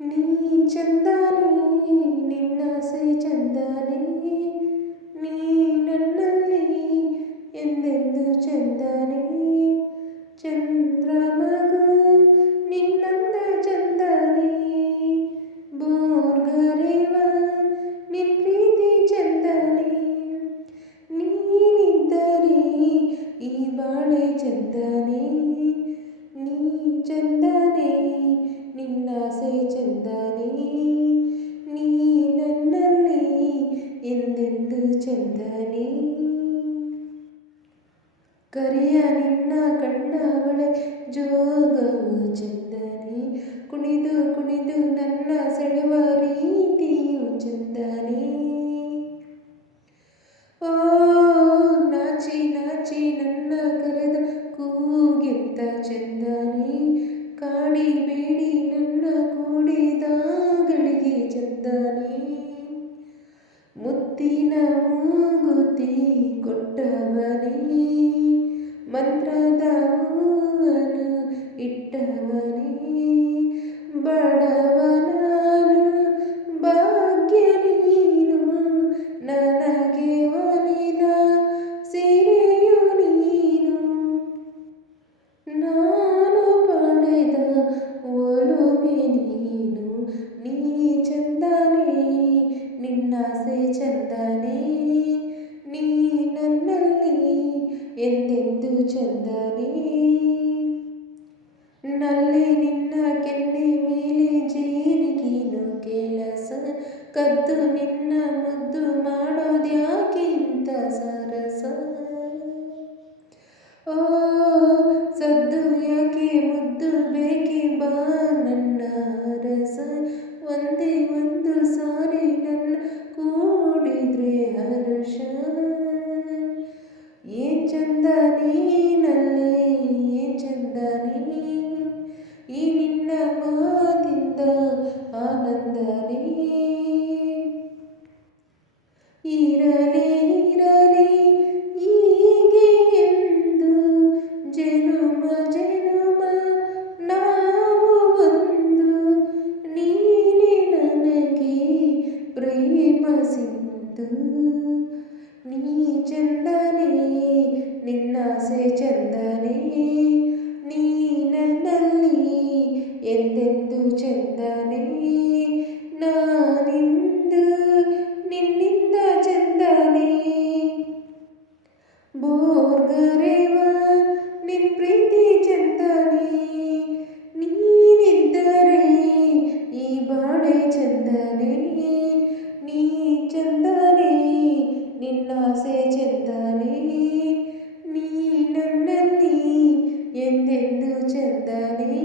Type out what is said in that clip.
ನೀ ಚಂದನೆ ನಿನ್ನಾಸೆ ಚಂದನೆ ನೀ ನನ್ನಲ್ಲಿ ಎಂದೆಂದು ಚಂದನೆ ಚಂದ್ರಮಗು ನಿನ್ನಂದ ಚಂದನೆ ಬೋರ್ಗರೆವ ನಿನ್ ಪ್ರೀತಿ ಚಂದನೆ ನೀನಿದ್ದರೆ ಈ ಬಾಳೆ ಚಂದನೆ ನೀ ಚಂದನೆ ನಿನ್ನಾಸೆ ಚಂದನೆ ನೀ ನನ್ನಲ್ಲಿ ಎಂದೆಂದು ಚಂದನೆ ಕರಿಯ ನಿನ್ನ ಕಣ್ಣ ಬಳೆ ಜೋಗವು ಚಂದನೆ ಕುಣಿದು ಕುಣಿದು ನನ್ನ ಸೆಳೆವ ರೀತಿಯು ಚಂದನೆ ಓ ನಾಚಿ ನಾಚಿ ನನ್ನ ಕರೆದ ಕೂಗೆತ್ತ ಚಂದನೆ ಕಾಡಿಬೇಡಿ ನನ್ನ ಕೂಡಿದಾಗಳಿಗೆ ಚಂದನೆ ಮುತ್ತಿನ ಮೂಗುತಿ ಕೊಟ್ಟವನೇ ಮಂತ್ರದ ಹೂವನ್ನು ಇಟ್ಟವನೇ ಬಡವನಾನು ಭಾಗ್ಯ ನೀನು ನನಗೆ ಒಲಿದ ಸೀರೆಯು ನೀನು ನಾನು ಪಡೆದ ಒಲುಮೆ ನೀನು ನೀ ಚಂದನೆ ನಿನ್ನಾಸೆ ಚಂದನೆ ನೀ ನನ್ನಲ್ಲಿ ಎಂದೆಂದು ಚಂದನೆ ನಲ್ಲಿ ನಿನ್ನ ಕೆನ್ನೆ ಮೇಲೆ ಜೇನಿಗೇನು ಕೆಲಸ ಕದ್ದು ನಿನ್ನ ಮುದ್ದು ಮಾಡೋದ್ಯಾಕೆ ಇಂಥ ಸರಸ ಓ ಸದ್ದು ಯಾಕೆ ಮುದ್ದು ಬೇಕೆ ಬಾ ನನ್ನ ರಸ ಒಂದೇ ಒಂದು ಸಾರಿ ನನ್ನ ಕೂಡಿದ್ರೆ ಹರ್ಷ ಏನ್ ಚಂದ ನೀನಲ್ಲೇ ಏನ್ ಚಂದ ನೀ ಈ ನಿನ್ನ ಮಾತಿಂದ ಆನಂದನೇ ಇರಲಿ ಇರಲಿ ಹೀಗೆ ಎಂದು ಜನುಮ ಜನುಮ ನಾವು ಒಂದು ನೀನೆ ನನಗೆ ಪ್ರೇಮ ಸಿಂಧು ನೀ ಚಂದನೆ ನಿನ್ನಾಸೆ ಚಂದನೆ ನೀ ನನ್ನಲ್ಲಿ ಎಂದೆಂದು ಚಂದನೆ ನಾನಿಂದು ನಿನ್ನಿಂದ ಚಂದನೆ ಬೋರ್ಗರೆವ ನಿನ್ ಪ್ರೀತಿ ಚಂದನೆ ನೀನಿದ್ದರೆ ಈ ಬಾಳೆ ಚಂದನೆ ನೀ ಚಂದನೆ ನಿನ್ನಾಸೆ ಚಂದನೆ ನೀ ನನ್ನಲ್ಲಿ ಎಂದೆಂದು ಚಂದನೆ